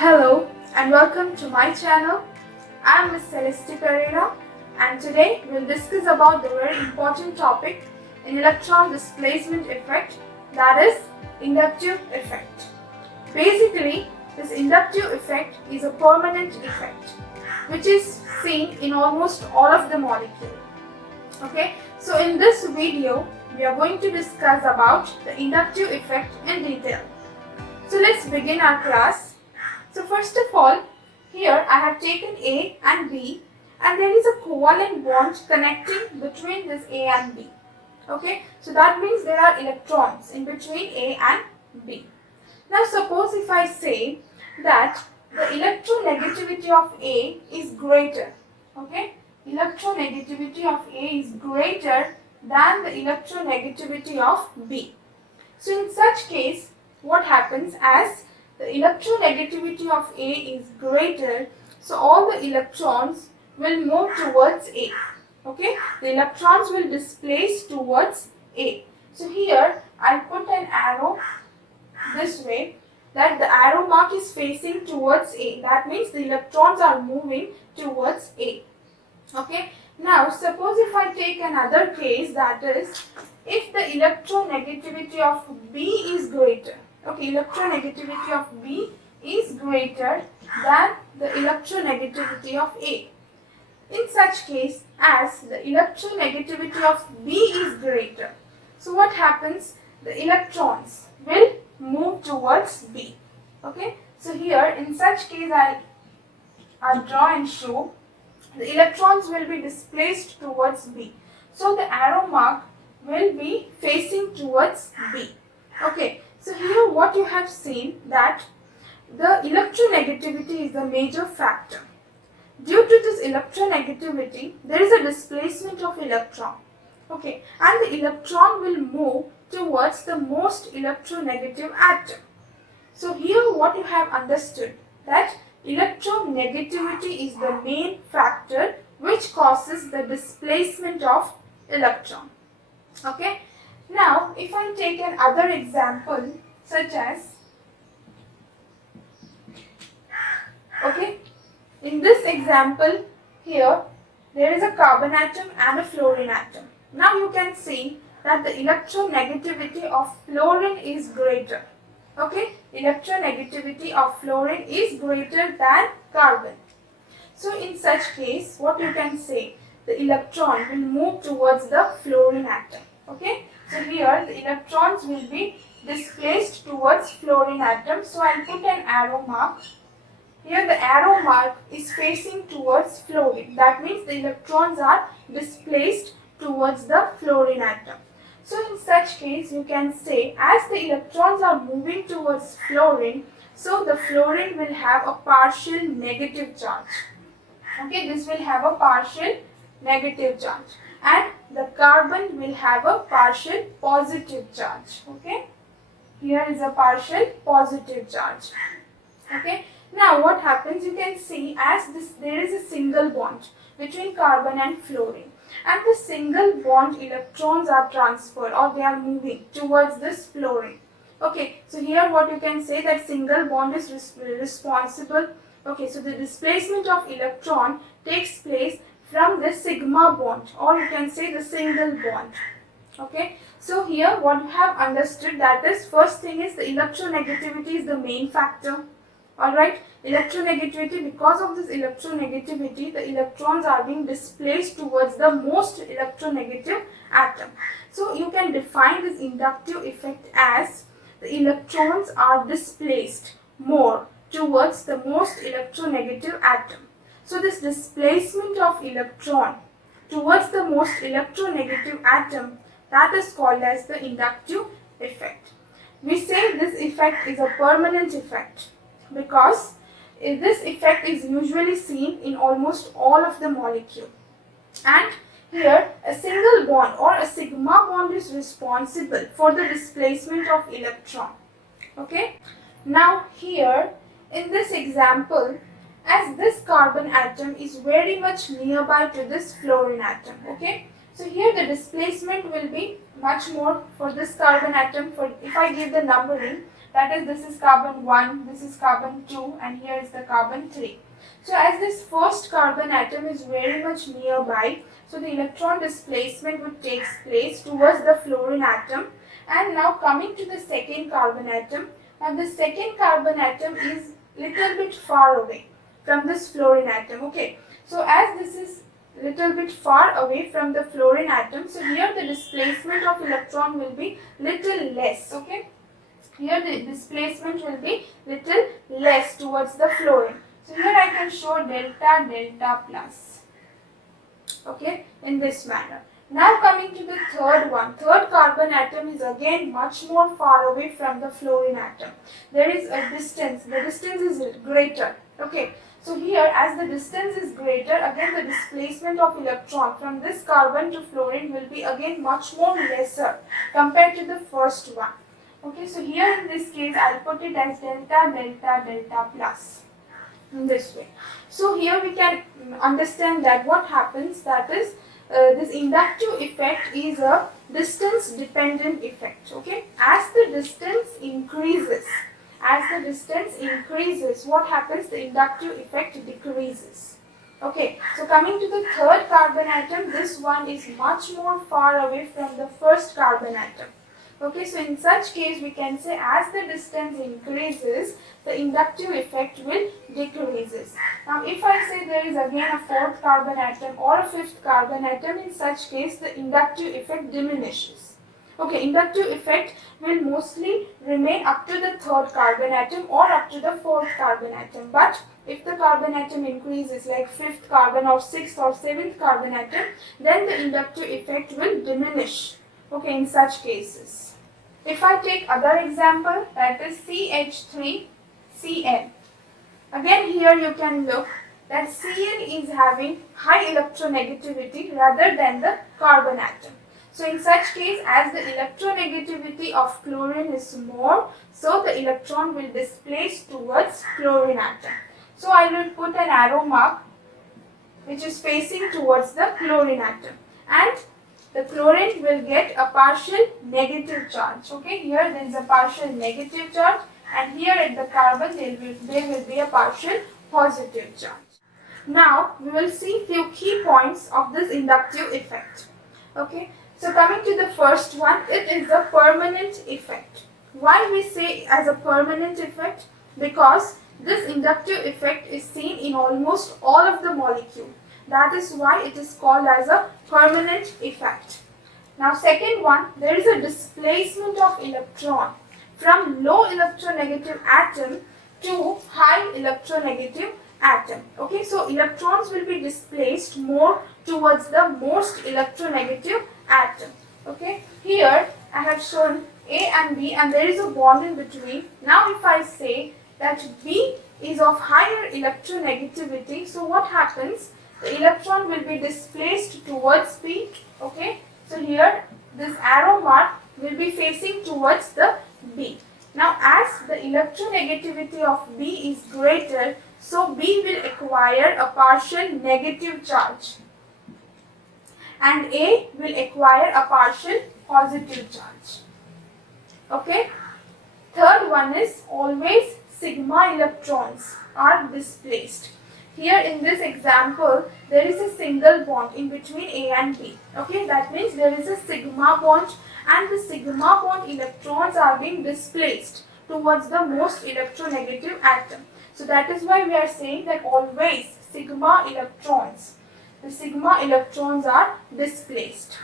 Hello and welcome to my channel. I am Ms. Celeste Pereira and today we will discuss about the very important topic in electron displacement effect, that is inductive effect. Basically, this inductive effect is a permanent effect which is seen in almost all of the molecules. Okay, so in this video we are going to discuss about the inductive effect in detail. So let's begin our class. So first of all, here I have taken A and B and there is a covalent bond connecting between this A and B. Okay, so that means there are electrons in between A and B. Now suppose if I say that the electronegativity of A is greater. Okay, electronegativity of A is greater than the electronegativity of B. So in such case, what happens as the electronegativity of A is greater, so all the electrons will move towards A. Okay, the electrons will displace towards A. So here I put an arrow this way, that the arrow mark is facing towards A. That means the electrons are moving towards A. Okay, now suppose if I take another case, that is if the electronegativity of B is greater. Okay, electronegativity of B is greater than the electronegativity of A. In such case, as the electronegativity of B is greater, so what happens? The electrons will move towards B. Okay, so here in such case I'll draw and show the electrons will be displaced towards B. So the arrow mark will be facing towards B. Okay, so here what you have seen, that the electronegativity is the major factor. Due to this electronegativity, there is a displacement of electron. Okay, and the electron will move towards the most electronegative atom. So here what you have understood, that electronegativity is the main factor which causes the displacement of electron. Okay, now if I take another example, such as, okay, in this example here there is a carbon atom and a fluorine atom. Now you can see that the electronegativity of fluorine is greater. Okay, electronegativity of fluorine is greater than carbon. So in such case, what you can say, the electron will move towards the fluorine atom. Okay, so here the electrons will be displaced towards fluorine atom. So I'll put an arrow mark. Here the arrow mark is facing towards fluorine. That means the electrons are displaced towards the fluorine atom. So in such case, you can say, as the electrons are moving towards fluorine, so the fluorine will have a partial negative charge. Okay, this will have a partial negative charge, and the carbon will have a partial positive charge. Okay, here is a partial positive charge. Okay, now what happens, you can see, as there is a single bond between carbon and fluorine, and the single bond electrons are transferred, or they are moving towards this fluorine. Okay, so here what you can say, that single bond is responsible. Okay, so the displacement of electron takes place from the sigma bond, or you can say the single bond. Okay, so here what you have understood, that is, first thing is the electronegativity is the main factor. Alright, electronegativity, because of this electronegativity, the electrons are being displaced towards the most electronegative atom. So you can define this inductive effect as the electrons are displaced more towards the most electronegative atom. So this displacement of electron towards the most electronegative atom, that is called as the inductive effect. We say this effect is a permanent effect, because this effect is usually seen in almost all of the molecule. And here a single bond or a sigma bond is responsible for the displacement of electron. Okay, now here in this example, as this carbon atom is very much nearby to this fluorine atom. Okay, so here the displacement will be much more for this carbon atom. For if I give the numbering, That is, this is carbon 1, this is carbon 2, and here is the carbon 3. So as this first carbon atom is very much nearby, so the electron displacement would take place towards the fluorine atom. And now coming to the second carbon atom, now the second carbon atom is little bit far away from this fluorine atom. Okay, so as this is little bit far away from the fluorine atom, so here the displacement of electron will be little less. Okay, here the displacement will be little less towards the fluorine. So here I can show delta delta plus. Okay, in this manner. Now coming to the third one, third carbon atom is again much more far away from the fluorine atom. There is a distance, the distance is greater. Okay, so here as the distance is greater, again the displacement of electron from this carbon to fluorine will be again much more lesser compared to the first one. Okay, so here in this case I'll put it as delta delta delta plus in this way. So here we can understand that what happens, that is this inductive effect is a distance dependent effect. Okay, as the distance increases, what happens, the inductive effect decreases. Okay, so coming to the third carbon atom, this one is much more far away from the first carbon atom. Okay, so in such case we can say as the distance increases, the inductive effect will decreases. Now if I say there is again a fourth carbon atom or a fifth carbon atom, in such case the inductive effect diminishes. Okay, inductive effect will mostly remain up to the third carbon atom or up to the fourth carbon atom. But if the carbon atom increases like fifth carbon or sixth or seventh carbon atom, then the inductive effect will diminish. Okay, in such cases. If I take other example, that is CH3Cl. Again here you can look that Cl is having high electronegativity rather than the carbon atom. So in such case, as the electronegativity of chlorine is more, so the electron will displace towards chlorine atom. So I will put an arrow mark which is facing towards the chlorine atom, and the chlorine will get a partial negative charge. Okay, here there is a partial negative charge, and here at the carbon there will be a partial positive charge. Now we will see few key points of this inductive effect. Okay, so coming to the first one, it is a permanent effect. Why we say as a permanent effect? Because this inductive effect is seen in almost all of the molecules. That is why it is called as a permanent effect. Now second one, there is a displacement of electron from low electronegative atom to high electronegative atom. Okay, so electrons will be displaced more towards the most electronegative atom. Okay, here I have shown A and B and there is a bond in between. Now if I say that B is of higher electronegativity, so what happens? The electron will be displaced towards B. Okay, so here this arrow mark will be facing towards the B. Now as the electronegativity of B is greater, so B will acquire a partial negative charge and A will acquire a partial positive charge. Okay, third one is always sigma electrons are displaced. Here in this example, there is a single bond in between A and B. Okay, that means there is a sigma bond and the sigma bond electrons are being displaced towards the most electronegative atom. So that is why we are saying that always sigma electrons, the sigma electrons are displaced.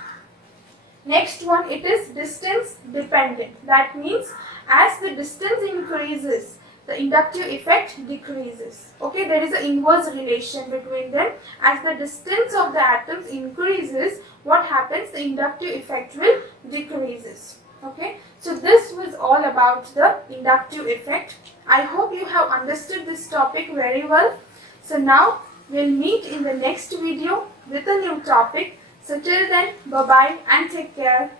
Next one, it is distance dependent. That means as the distance increases, the inductive effect decreases. Okay, there is an inverse relation between them. As the distance of the atoms increases, what happens? The inductive effect will decreases. Okay, so this was all about the inductive effect. I hope you have understood this topic very well. So now we'll meet in the next video with a new topic. So till then, bye bye and take care.